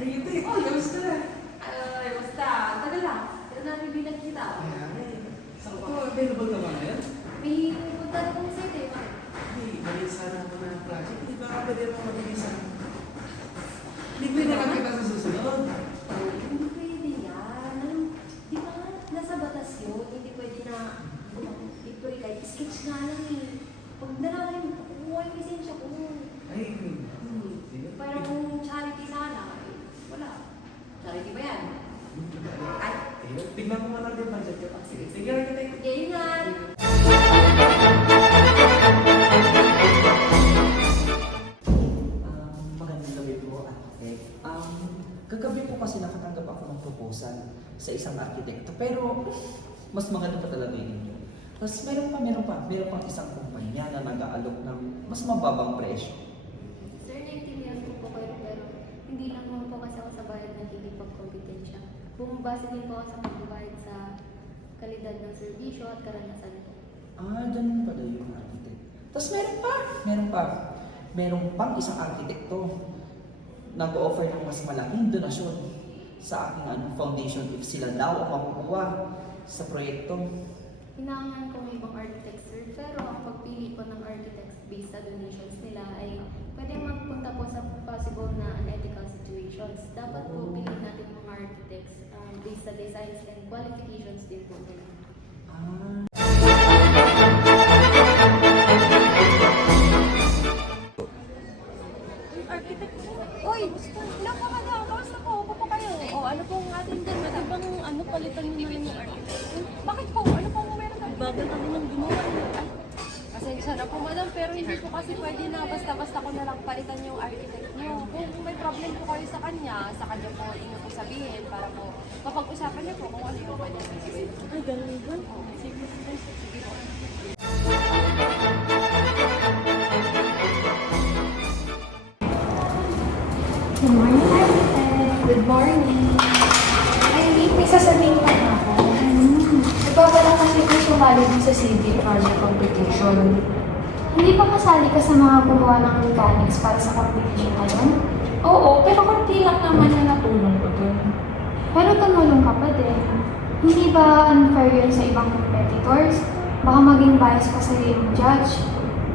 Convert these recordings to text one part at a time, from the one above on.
Ay, hindi. Oh, kamusta na? Ay, basta. Tagal lang. Pero namin binagkita. Ayan. Saan ko available ka ba ngayon? May pupunta na kong site eh. Hindi, mali sana ako na project. Hindi ba pwede naman mabilisan? Libre na lang kita sa susunod. Hindi pwede yan. Di ba nasa batas yun? Hindi pwede na libre kahit sketch nga lang eh. Pag nalaman yung kukuha yung lisensya ko. Ay, Parang kung charity sana, eh, wala. Charity ba yan? Ay, tignan ko nga lang yung budget ko. sige. Sige, architect. Ganyan. Magandang gabi po, architect. Kagabi po kasi nakatanggap ako ng proposal sa isang arkitekto, pero mas maganda pa talaga yun inyo. Tapos meron pang isang kumpanya na nag-aalok ng mas mababang presyo. Sir, naintindihan ko po kayo pero hindi lang naman po kasi ako sa bayad ng hindi pagkompetensya. Bumabase din po ako sa pagbabayad sa kalidad ng serbisyo at karanasan po. Ganun pala yung architect. Tapos meron pang isang arkitekto nag-offer ng mas malaking donasyon sa aking foundation if sila daw ang makukuha sa proyekto. Hinangan ko ng ibang architects, sir, pero ang pagpili po ng architects based sa donations nila ay pwedeng magpunta po sa possible na unethical situations. Dapat po piliin natin mga architects based sa designs and qualifications din po nila. Architect. Uy, ilang pa ka daw? Kamusta po? Upo po kayo. O, ano pong ating dyan? Madam bang ano, palitan nyo na rin yung architect? Bakit po? Ano pong meron kayo? Bagal kami ng gumawa. Ay, pasensya na po, madam. Pero hindi po kasi pwede na basta-basta ko na lang palitan yung architect nyo. Kung may problem po kayo sa kanya po inyo po sabihin para po mapag-usapan niyo po kung ano yung pwede sabihin. Ay, ganun ba? Sige, sige. Sige po. Good morning, architect. Good morning. Ay, may sasabihin pa na ako. Nagbabala kasi ko sumali din sa civil project competition. Hindi pa kasali ka sa mga gumawa ng mechanics para sa competition ngayon? Oo, pero konti lang naman na natulong ko dun. Pero tumulong ka pa din. Hindi ba unfair yun sa ibang competitors? Baka maging bias pa sa yung judge.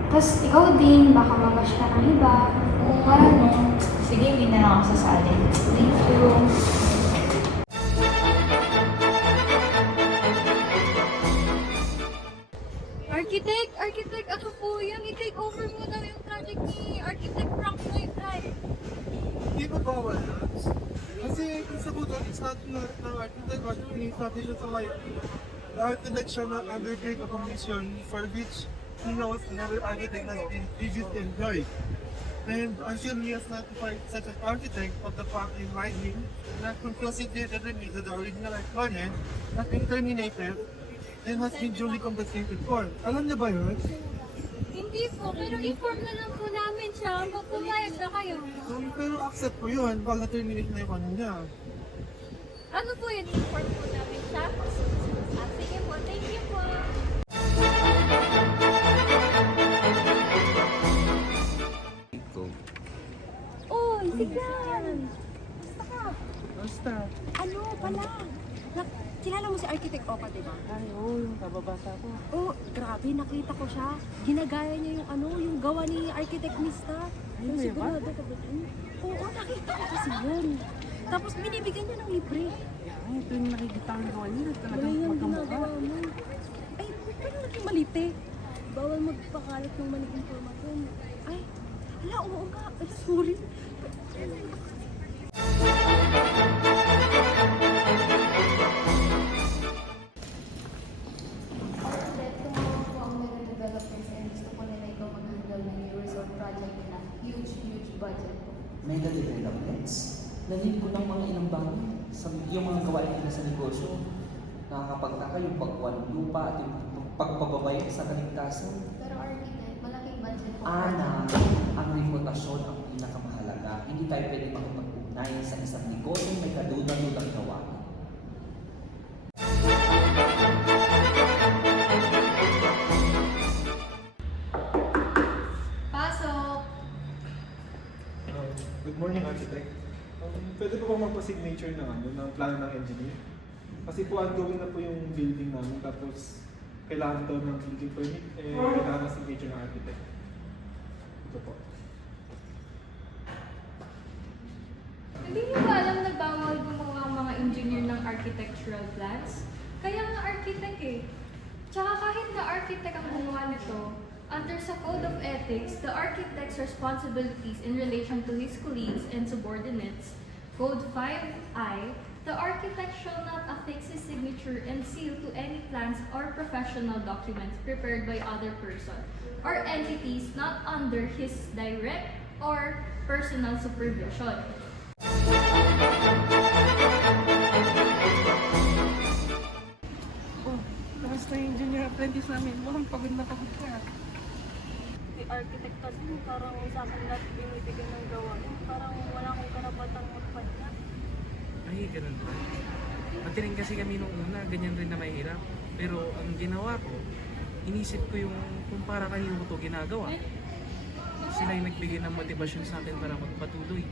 Tapos ikaw din, baka mabash ka ng iba. Oo nga, no. Sige, hindi na lang ako sasali. Thank you. Architect, ako po yan. I-take over mo daw yung project ni Architect Frank Lloyd Wright. Hindi ko bawal yun. Kasi kung sa budol, it's not ng architect, but ini-establish siya sa may the architect siya na undertake a commission for which he knows another architect has been previously employed. And until he has notified such an architect of the fact in writing that conclusively determined that the original client has been terminated and has been duly compensated for. Alam niyo ba yun? Hindi po, pero inform na lang po namin siya. Pumayag na kayo. Pero accept ko yun pag na-terminate na yung ano niya. Ano po yun? Inform po namin siya? Sige po, thank you po. Uy, Siglan! Basta ka? Basta. Ano pala? Kilala mo si Architect Oka, di ba? Ay, oo, yung kababata ko. Oh, grabe, nakita ko siya. Ginagaya niya yung yung gawa ni Architect Mista. Yung sigurado ka ba? Oo, nakita ko kasi yun. Tapos binibigyan niya ng libre. Ay, ito yung nakikita ang gawa niya. Wala Talagang yung magkamukha. ginagawa mo. Ay, pero naging malite. Bawal magpakalat ng maling informasyon. Ay, hala, oo nga. Ay, sorry. Architect, tumawag po ang mga developers and gusto ko nila ikaw mag-handle ng yung resort project nila. Huge budget po. Mega developments. Narinig ko ng mga ilang bagay sa yung mga gawain nila sa negosyo. Nakakapagtaka yung pagkuha ng lupa at yung pagpababay sa kaligtasan. Pero architect, malaking budget po. Ang reputasyon ang pinakamahalaga. Hindi tayo pwede makipag-ugnay sa isang negosyo may kadulang-dulang gawain. Good morning, architect. Pwede po bang magpa-signature ng ng plano ng engineer? Kasi po ongoing na po yung building namin, tapos kailangan daw ng building permit, kailangan ng signature ng architect. Ito po. Hindi niyo ba alam na bawal gumawa ang mga engineer ng architectural plans? Kaya nga architect eh. Tsaka kahit na architect ang gumawa nito, under sa Code of Ethics, the architect's responsibilities in relation to his colleagues and subordinates, Code 5I, the architect shall not affix his signature and seal to any plans or professional documents prepared by other person or entities not under his direct or personal supervision. Oh, kamusta yung junior apprentice namin? Mukhang pagod na pagod ka. May architect kasi parang sa akin lahat binibigyan ng gawain. Parang wala akong karapatang magpadya. Ay, ganun ba? Pati rin kasi kami nung una, ganyan rin na mahirap. Pero ang ginawa ko, inisip ko yung kung para kanino ko to ginagawa. Sila yung nagbigay ng motivasyon sa akin para magpatuloy.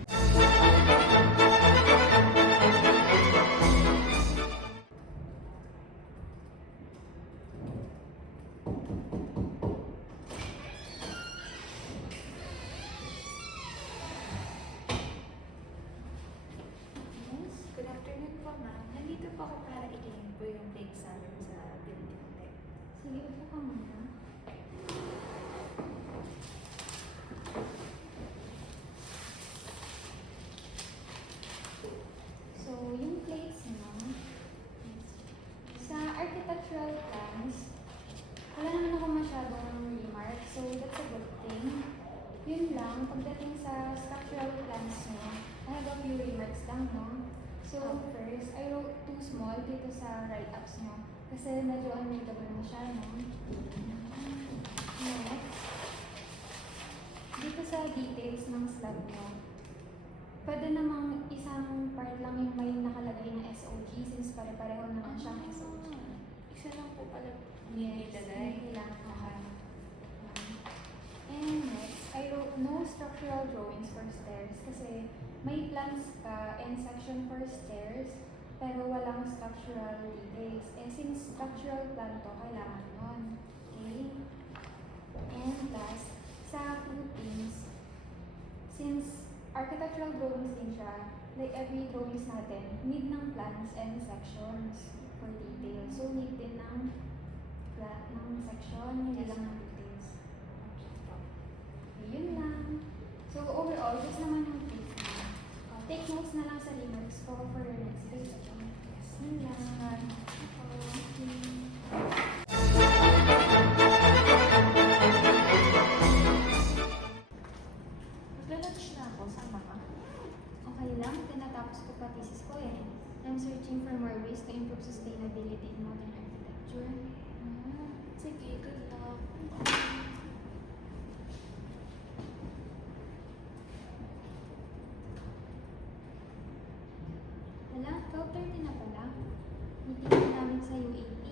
Yes, good afternoon po ma'am. Nandito po ako para i-claim po yung take sa amin sa building tech. Sige, upo ka muna. So, yung plates mo, sa architectural plans, wala naman ako masyadong remark, so that's a good thing. Yun lang, pagdating sa structural plans mo, I have a few remarks lang, no? So, first, I wrote too small dito sa write-ups mo, kasi medyo unreadable na siya, no? Next, dito sa details ng slab mo, pwede namang isang part lang yung may nakalagay na SOG since pare-pareho naman siyang SOG. Isa lang po pala Yes, nilagay. kailangan ka. And next, I wrote no structural drawings for stairs kasi may plans ka and section for stairs pero walang structural details. Eh, since structural plan to, kailangan nun. Okay? And last, sa footings, since architectural drawings din siya, like every drawings natin, need ng plans and sections for details. So, need din ng section, hindi lang ng details. Okay, yun lang. So, overall, this naman yung case mo. Take notes na lang sa remarks ko for your next question. Yes, yun lang. Magla-lunch na ako. Sama ka. Okay lang, tinatapos ko pa thesis ko eh. I'm searching for more ways to improve sustainability in modern architecture. Sige, good luck. Hala, 12:30 na pala. Meeting na namin sa UAP.